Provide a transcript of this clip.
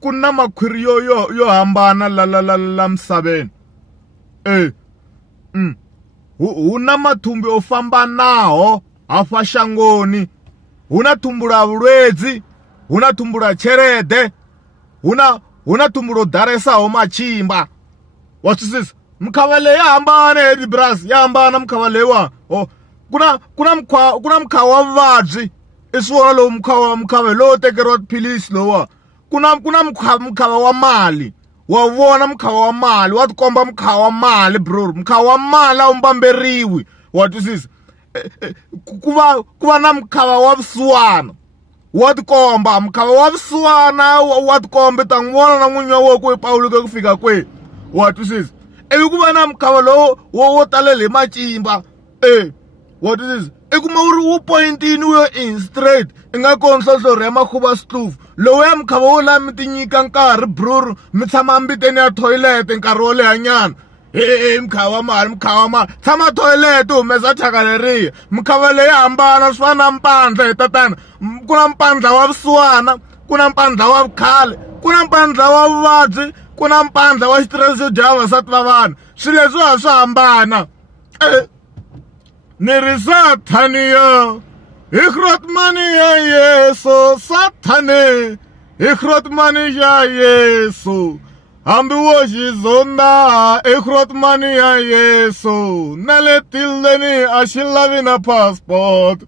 ku na makhwiri yo hambana la misaveni. Hu na mathumbi o fambanaho hafha shangoni. Hu na thumbu la vhulwedzi, hu na thumbu la tshelede, hu na thumbu lo ḓalesaho matshimba. Wa twisisa? Mikhava leyi ya hambana hedi bras, ya hambana mikhava leyiwa. Ku na mkhava wa vuvabyi, i swona lowu mkhava lowo tekeriwa tiphilisi lowa. Ku na mkhava wa mali, wa vona mkhava wa mali, wa tikomba mkhava wa mali bro. Mkhava wa mali a wu mbamberiwi, wa twisisa? Ku va na mkhava wa vusiwana, wa tikomba. Mkhava wa vusiwana wa tikomba ta n'wi vona na n'winyi wa ku i pawuluke ku fika kwihi, wa twisisa? Ivi ku va na mkhava lowo wo talela hi macimba. Wa twisisa? I kuma wu pointini wu yo in straight, i nga kona nhlohlorhi ya makhuva swihluvu. Lowu ya mkhava wo la mi ti nyika nkarhi bro, mi tshama mbiteni ya toilet nkarhi wo leha nyana. Mkhava wa mali, tshama toilet u humesa thyaka leriya. Mikhava leyi hambana, swi fana na mpandla hi tatana. Ku na mpandla wa vusiwana, ku na mpandla wa vukhale, ku na mpandla wa vuvabyi, ku na mpandla wa xitirese xo dya vavasati va vanhu. Swilo leswiwa swi hambana. Ni ri Sathaniya, hi Grootman ya Yesu, Sathane, hi Grootman ya Yesu. Hambi wo xizonda, hi Grootman ya Yesu. Na le tildeni a xi lavi na passport.